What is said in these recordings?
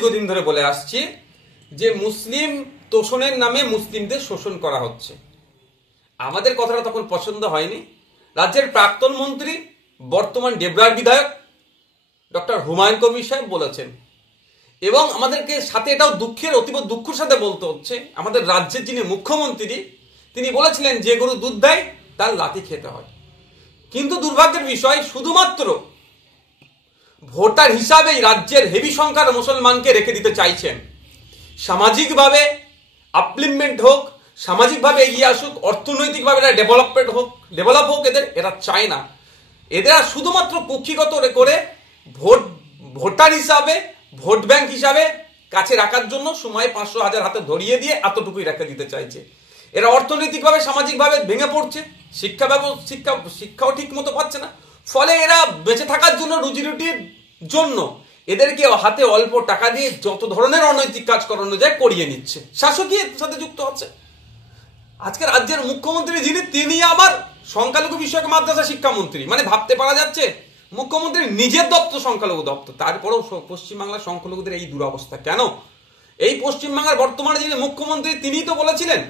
দীর্ঘদিন ধরে বলে আসছি যে মুসলিম তোষণের নামে মুসলিমদের শোষণ করা হচ্ছে। আমাদের কথাটা তখন পছন্দ হয়নি। রাজ্যের প্রাক্তন মন্ত্রী, বর্তমান ডেবরার বিধায়ক ডক্টর হুমায়ুন কবির সাহেব বলেছেন, এবং আমাদেরকে সাথে এটাও অতীব দুঃখের সাথে বলতে হচ্ছে, আমাদের রাজ্যের যিনি মুখ্যমন্ত্রী তিনি বলেছিলেন যে গরু দুধ দেয় তার লাথি খেতে হয়। কিন্তু দুর্ভাগ্যের বিষয়, শুধুমাত্র ভোটার হিসাবেই রাজ্যের হেভি সংখ্যার মুসলমানকে রেখে দিতে চাইছেন। সামাজিকভাবে আপলিফমেন্ট হোক, সামাজিকভাবে এগিয়ে আসুক, অর্থনৈতিকভাবে এরা ডেভেলপ হোক, এরা চায় না। এরা শুধুমাত্র কুক্ষিগত করে ভোটার হিসাবে, ভোট ব্যাংক হিসাবে কাছে রাখার জন্য সময় 500,000 হাতে ধরিয়ে দিয়ে এতটুকুই রেখে দিতে চাইছে। এরা অর্থনৈতিকভাবে, সামাজিকভাবে ভেঙে পড়ছে, শিক্ষাও ঠিক মতো পাচ্ছে না। ফলে এরা বেঁচে থাকার জন্য, রুজিরুটির জন্য এদেরকে হাতে অল্প টাকা দিয়ে যত ধরনের অনৈতিক কাজ করানো যায় করিয়ে নিচ্ছে। শাসকই এর সাথে যুক্ত আছে। আজকে রাজ্যের মুখ্যমন্ত্রী যিনি, তিনি আবার সংখ্যালঘু বিষয়ক মাদ্রাসা শিক্ষামন্ত্রী। মানে ভাবতে পারা যাচ্ছে মুখ্যমন্ত্রীর নিজের দপ্তর সংখ্যালঘু দপ্তর, তারপরেও পশ্চিমবাংলার সংখ্যালঘুদের এই দুরবস্থা কেন? এই পশ্চিমবাংলার বর্তমানে যিনি মুখ্যমন্ত্রী তিনিই তো বলেছিলেন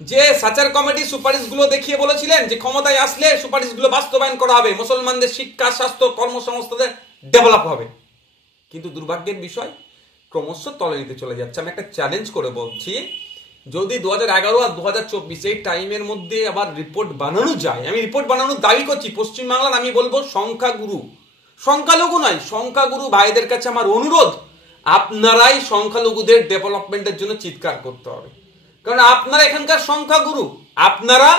যে সাচার কমিটির সুপারিশগুলো দেখিয়ে বলেছিলেন যে ক্ষমতায় আসলে সুপারিশগুলো বাস্তবায়ন করা হবে, মুসলমানদের শিক্ষা, স্বাস্থ্য, কর্মসংস্থানের ডেভেলপ হবে। কিন্তু দুর্ভাগ্যের বিষয়, ক্রমশ তলে নিতে চলে যাচ্ছে। আমি একটা চ্যালেঞ্জ করে বলছি, যদি 2011 আর 2024 এই টাইমের মধ্যে আবার রিপোর্ট বানানো যায়, আমি রিপোর্ট বানানোর দাবি করছি পশ্চিমবাংলার, আমি বলবো সংখ্যালঘু নয়, সংখ্যাগুরু ভাইদের কাছে আমার অনুরোধ, আপনারাই সংখ্যালঘুদের ডেভেলপমেন্টের জন্য চিৎকার করতে হবে। কারণ আপনারা এখানকার সংখ্যাগুরু, আপনারা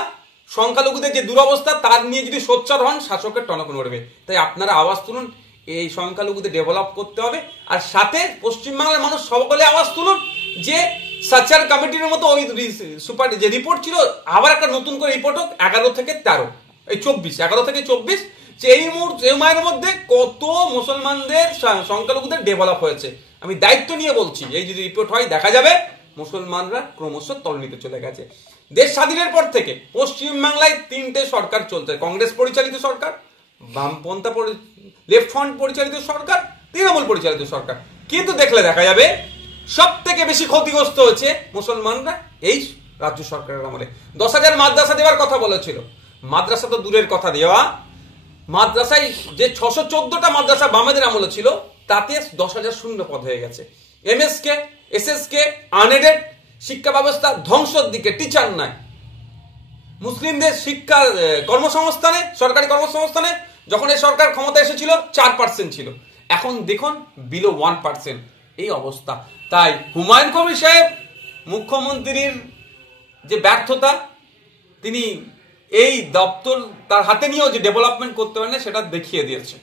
সংখ্যালঘুদের যে দুরবস্থা তার নিয়ে যদি সোচ্চার হন, শাসকের টনক নড়বে। তাই আপনারা আওয়াজ তুলুন, এই সংখ্যালঘুদের ডেভেলপ করতে হবে। আর সাথে পশ্চিমবাংলার মানুষ সকলে আওয়াজ তুলুন যে সাচার কমিটির মতো ওই সুপার যে রিপোর্ট ছিল, আবার একটা নতুন করে রিপোর্ট হোক 11 থেকে 24 যে এই সময়ের মধ্যে কত মুসলমানদের, সংখ্যালঘুদের ডেভেলপ হয়েছে। আমি দায়িত্ব নিয়ে বলছি, এই যদি রিপোর্ট হয় দেখা যাবে মুসলমানরা ক্রমশ তলনিতে চলে গেছে। দেশ স্বাধীনের পর থেকে পশ্চিমবাংলায় 3টে সরকার চলছে, কংগ্রেস পরিচালিত সরকার, বামপন্থা লেফট ফ্রন্ট পরিচালিত সরকার, তৃণমূল পরিচালিত সরকার। কিন্তু দেখলে দেখা যাবে সব থেকে বেশি ক্ষতিগ্রস্ত হয়েছে মুসলমানরা এই রাজ্য সরকারের আমলে। 10,000 মাদ্রাসা দেওয়ার কথা বলেছিল, মাদ্রাসা তো দূরের কথা, দেওয়া মাদ্রাসায় যে 614টা মাদ্রাসা বামেদের আমলে ছিল, তাতে 10,000 শূন্য পদ হয়ে গেছে। এমএসকে, এসএসকে, আনএডেড শিক্ষা ব্যবস্থা ধ্বংসের দিকে, টিচার নাই। মুসলিমদের শিক্ষা কর্মসংস্থানে, সরকারি কর্মসংস্থানে যখন এই সরকার ক্ষমতা এসেছিল 4% ছিল, এখন দেখুন বিলো 1% এই অবস্থা। তাই হুমায়ুন কবির সাহেব, মুখ্যমন্ত্রীর যে ব্যর্থতা, তিনি এই দপ্তর তার হাতে নিয়েও যে ডেভেলপমেন্ট করতে পারেন সেটা দেখিয়ে দিয়েছে।